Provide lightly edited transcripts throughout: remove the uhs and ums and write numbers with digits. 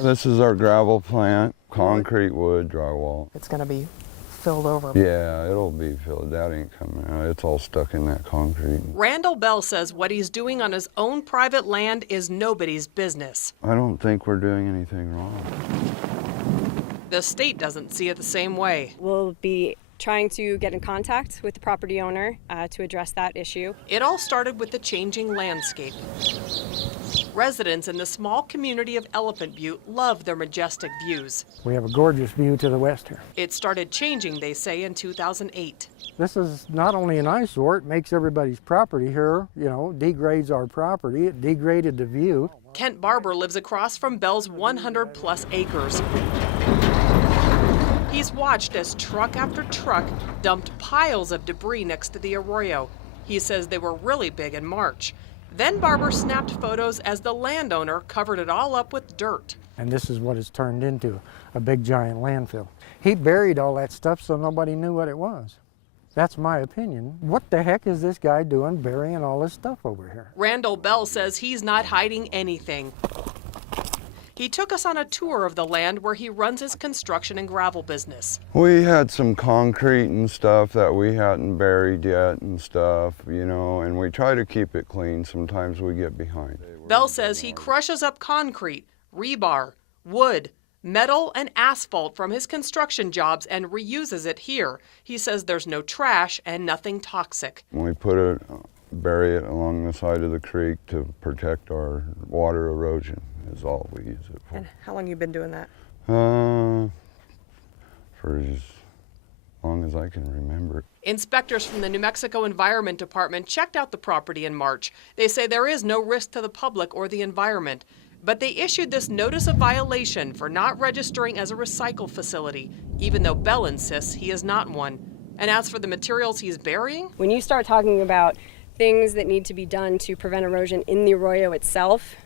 This is our gravel plant, concrete, wood, drywall. It's going to be filled over. Yeah, it'll be filled. That ain't coming out. It's all stuck in that concrete. Randall Bell says what he's doing on his own private land is nobody's business. I don't think we're doing anything wrong. The state doesn't see it the same way. We'll be trying to get in contact with the property owner to address that issue. It all started with the changing landscape. Residents in the small community of Elephant Butte love their majestic views. We have a gorgeous view to the west here. It started changing, they say, in 2008. This is not only an eyesore, it makes everybody's property here, degrades our property. It degraded the view. Kent Barber lives across from Bell's 100-plus acres. He's watched as truck after truck dumped piles of debris next to the arroyo. He says they were really big in March. Then Barber snapped photos as the landowner covered it all up with dirt. And this is what it's turned into, a big giant landfill. He buried all that stuff so nobody knew what it was. That's my opinion. What the heck is this guy doing burying all this stuff over here? Randall Bell says he's not hiding anything. He took us on a tour of the land where he runs his construction and gravel business. We had some concrete and stuff that we hadn't buried yet and stuff, and we try to keep it clean. Sometimes we get behind. Bell says he crushes up concrete, rebar, wood, metal, and asphalt from his construction jobs and reuses it here. He says there's no trash and nothing toxic. We bury it along the side of the creek to protect our water erosion is all we use it for. And how long have you been doing that? For as long as I can remember. Inspectors from the New Mexico Environment Department checked out the property in March. They say there is no risk to the public or the environment, but they issued this notice of violation for not registering as a recycle facility, even though Bell insists he is not one. And as for the materials he's burying? When you start talking about things that need to be done to prevent erosion in the arroyo itself,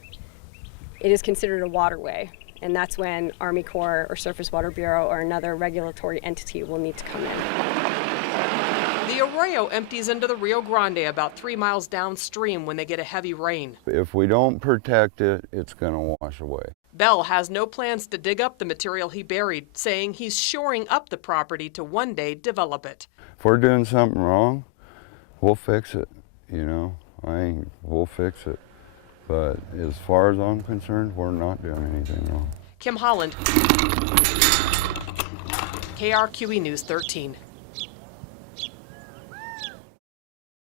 it is considered a waterway, and that's when Army Corps or Surface Water Bureau or another regulatory entity will need to come in. The arroyo empties into the Rio Grande about 3 miles downstream when they get a heavy rain. If we don't protect it, it's going to wash away. Bell has no plans to dig up the material he buried, saying he's shoring up the property to one day develop it. If we're doing something wrong, we'll fix it, we'll fix it. But as far as I'm concerned, we're not doing anything wrong. Kim Holland, KRQE News 13.